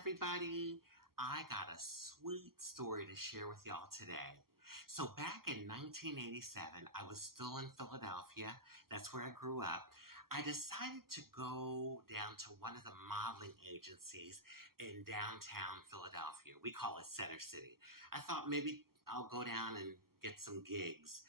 everybody. I got a sweet story to share with y'all today. So back in 1987, I was still in Philadelphia. That's where I grew up. I decided to go down to one of the modeling agencies in downtown Philadelphia. We call it Center City. I thought maybe I'll go down and get some gigs.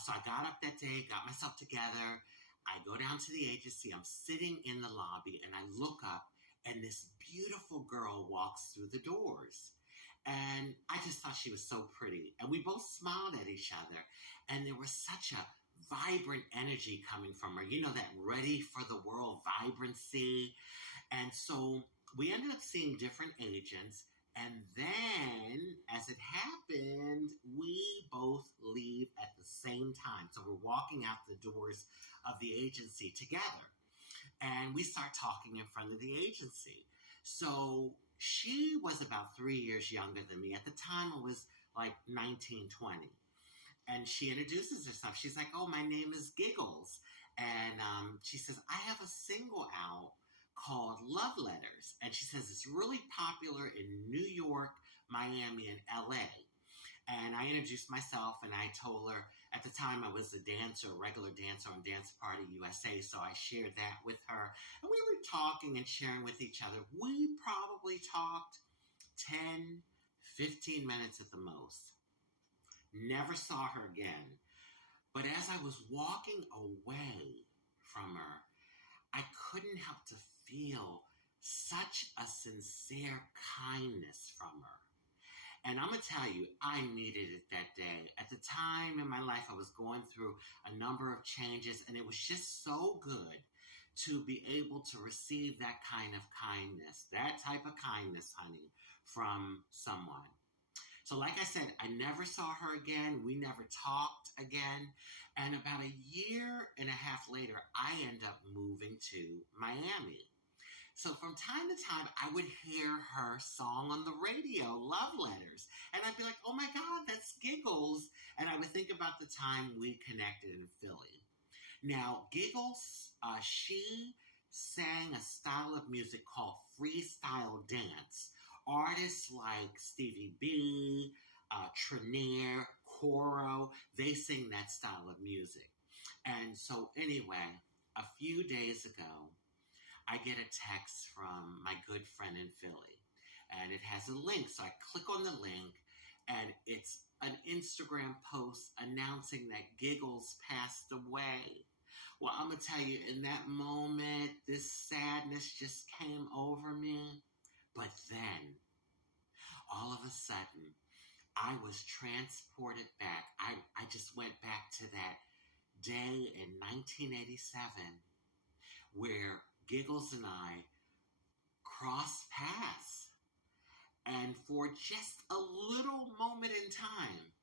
So I got up that day, got myself together. I go down to the agency. I'm sitting in the lobby and I look up and this beautiful girl walks through the doors. And I just thought she was so pretty. And we both smiled at each other. And there was such a vibrant energy coming from her. You know, that ready for the world vibrancy. And so we ended up seeing different agents. And then, as it happened, we both leave at the same time. So we're walking out the doors of the agency together. And we start talking in front of the agency. So she was about 3 years younger than me. At the time, I was like 19, 20. And she introduces herself. She's like, oh, my name is Giggles. And she says, I have a single out called Love Letters. And she says it's really popular in New York, Miami, and LA. And I introduced myself and I told her, at the time I was a dancer, a regular dancer on Dance Party USA, so I shared that with her. And we were talking and sharing with each other. We probably talked 10, 15 minutes at the most. Never saw her again. But as I was walking away from her, I couldn't help to feel such a sincere kindness from her. And I'm going to tell you, I needed it that day. At the time in my life, I was going through a number of changes, and it was just so good to be able to receive that kind of kindness, that type of kindness, honey, from someone. So like I said, I never saw her again. We never talked again. And about a year and a half later, I end up moving to Miami. So from time to time, I would hear her song on the radio, Love Letters. And I'd be like, oh my God, that's Giggles. And I would think about the time we connected in Philly. Now, Giggles, she sang a style of music called freestyle dance. Artists like Stevie B, Trinidad, Coro, they sing that style of music. And so anyway, a few days ago, I get a text from my good friend in Philly, and it has a link. So I click on the link, and it's an Instagram post announcing that Giggles passed away. Well, I'm going to tell you, in that moment, this sadness just came over me. But then, all of a sudden, I was transported back. I just went back to that day in 1987 where Giggles and I crossed paths, and for just a little moment in time,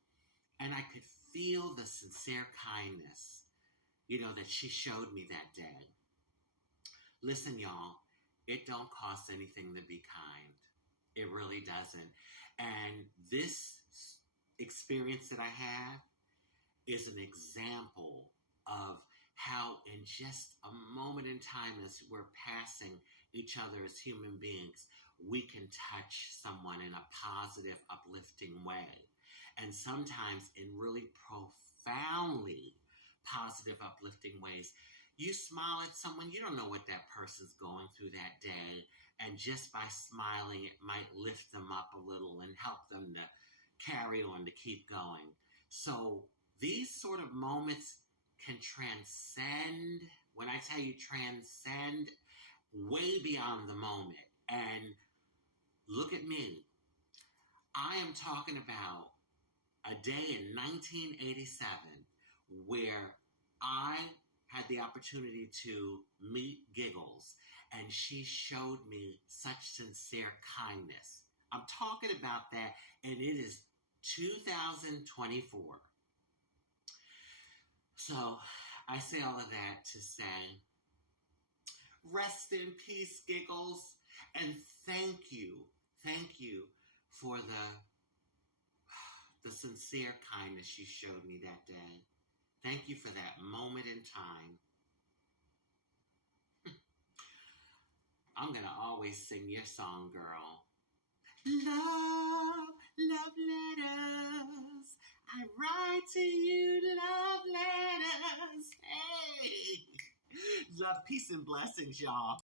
and I could feel the sincere kindness, that she showed me that day. Listen, y'all, it don't cost anything to be kind. It really doesn't. And this experience that I have is an example of how in just a moment in time as we're passing each other as human beings, we can touch someone in a positive, uplifting way. And sometimes in really profoundly positive, uplifting ways. You smile at someone, you don't know what that person's going through that day. And just by smiling, it might lift them up a little and help them to carry on, to keep going. So these sort of moments can transcend, when I tell you transcend, way beyond the moment. And look at me. I am talking about a day in 1987 where I had the opportunity to meet Giggles, and she showed me such sincere kindness. I'm talking about that, and it is 2024. So I say all of that to say, rest in peace, Giggles, and thank you for the sincere kindness you showed me that day. Thank you for that moment in time. I'm going to always sing your song, girl. Love, love letters. I write to you love letters. Hey. Love, peace, and blessings, y'all.